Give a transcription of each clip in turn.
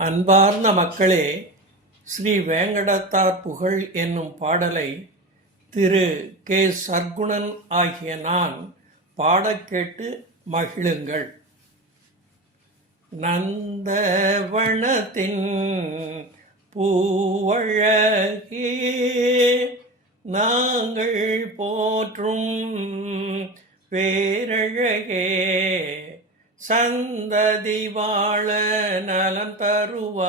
அன்பார்ந்த மக்களே, ஸ்ரீ வேங்கடத்தார் புகழ் என்னும் பாடலை திரு கே. சற்குணன் ஆகிய நான் பாடக்கேட்டு மகிழுங்கள். நந்தவனத்தின் பூவழகே, நாங்கள் போற்றும் பேரழகே, சந்ததி வாழ நலம் தருவாய்,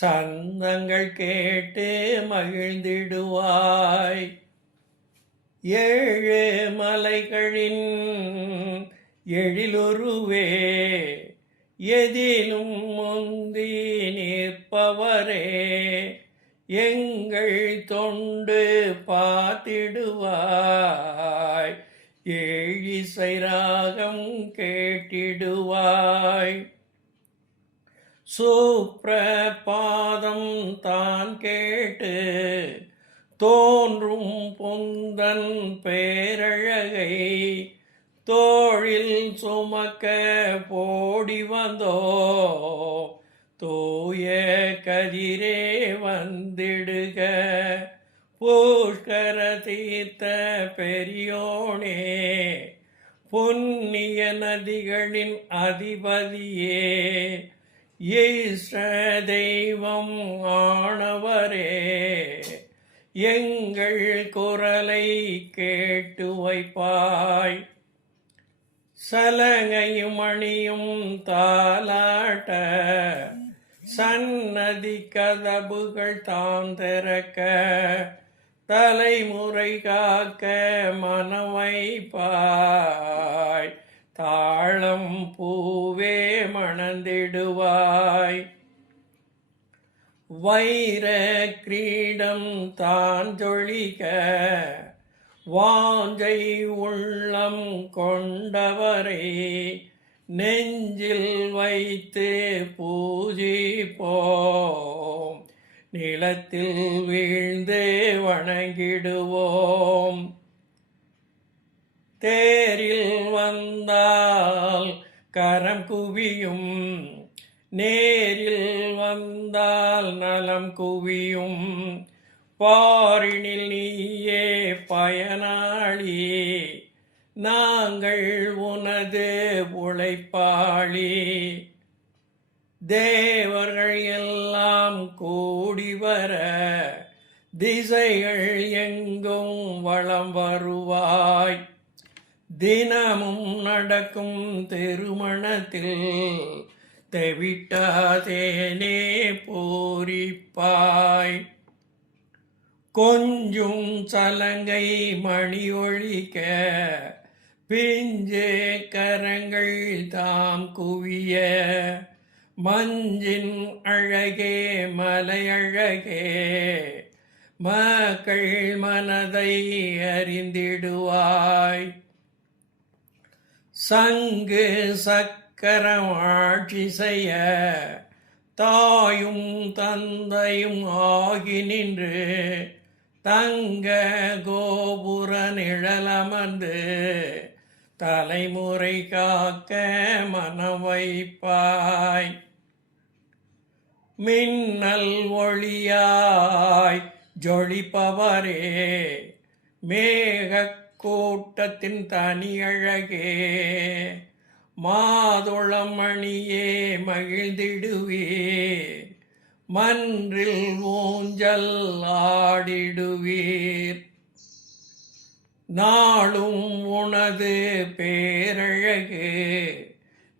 சந்தங்கள் கேட்டு மகிழ்ந்திடுவாய். ஏழு மலைகளின் எழிலுருவே, எதிலும் முந்தி நிற்பவரே, எங்கள் தொண்டு பார்த்திடுவாய், ஏழிசை ராகம் கேட்டிடுவாய். சுப்ரபாதம் தான் கேட்டு தோன்றும் பொந்தன் பேரழகை தோளில் சுமக்க போடி வந்தோ, தூய கதிரே வந்திடுக, புஷ்கர தீர்த்த பெரியோனே, புண்ணிய நதிகளின் அதிபதியே, ஈஸ்வர தெய்வம் ஆனவரே, எங்கள் குரலை கேட்டு வைப்பாய். சலங்கையும் அணியும் தாலாட்ட, சன்னதி கதவுகள் தான் திறக்க, தலைமுறை காக்க மனவைப்பாய், தாளம் பூவே மணந்திடுவாய். வைர கிரீடம் தான் ஜொலிக்க, வாஞ்சை உள்ளம் கொண்டவரை நெஞ்சில் வைத்து பூஜிப்போம், நிலத்தில் வீழ்ந்து வணங்கிடுவோம். தேரில் வந்தால் கரம் குவியும், நேரில் வந்தால் நலம் குவியும், பாரினில் நீயே பயனாளி, நாங்கள் உனது உழைப்பாளி. தேவர்கள் எல்லாம் கூடி வர, திசைகள் எங்கும் வலம் வருவாய். தினமும் நடக்கும் திருமணத்தில் தெவிட்டாதேனே பூரிப்பாய். கொஞ்சும் சலங்கை மணி ஒழிக்க, பிஞ்சே கரங்கள் தாம் குவிய, மஞ்சின் அழகே மலையழகே, மக்கள் மனதை அறிந்திடுவாய். சங்கு சக்கரம் ஆட்சி செய்ய, தாயும் தந்தையும் ஆகி நின்று, தங்க கோபுர நிழலமர்ந்து, தலைமுறை காக்க மனவைப்பாய். மின்னல் ஒளியாய் ஜொலிப்பவரே, மேகக் கூட்டத்தின் தனியழகே, மாதுளம் மணியே மகிழ்ந்திடுவீர், மன்றில் ஊஞ்சல் ஆடிடுவீர். நாளும் உனது பேரழகு,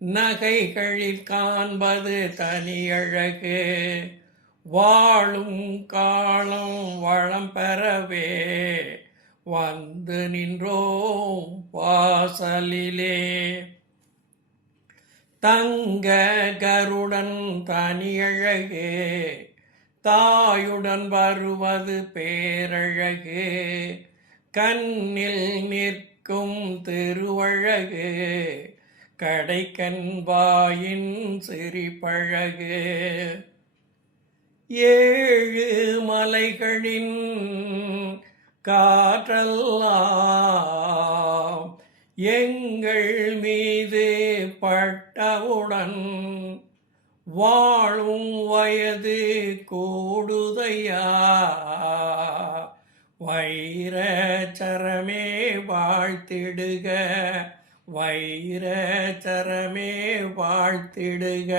நகைகளில் காண்பது தனியழகு, வாழும் காலம் வளம் பெறவே வந்து நின்றோம் வாசலிலே. தங்க கருடன் தனியழகு, தாயுடன் வருவது பேரழகு, கண்ணில் நிற்கும் திருவழகு, கடைக்கண் வாயின் சிரிப்பழகு. ஏழு மலைகளின் காற்றெல்லாம் எங்கள் மீது பட்டவுடன் வாழும் வயது கூடுதையா வைரச்சரமே வாழ்த்திடுக வைரச்சரமே வாழ்த்திடுக